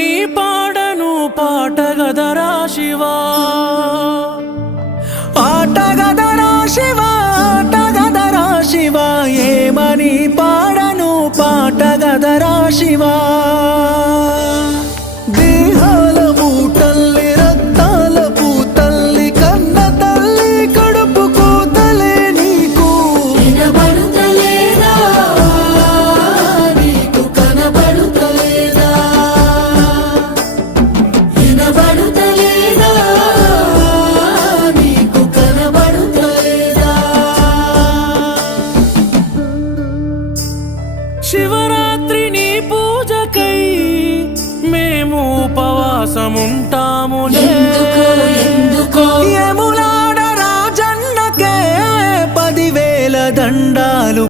ఏమని పాడను పాటగదరా శివా ఆటగదరా శివా ఆటగదరా శివా ఏమని పాడను పాటగదరా శివా దేహాల మూటల్లి రక్తాల పూతల్లి కన్న తల్లి కడుపు కోతలే నీకు వినబడుతలేదా నీకు కనబడుతలేదా వినబడుతలేదా నీకు కనబడుతలేదా శివరాత్రి నీ పూజకై మేము ఉపవాసముంటా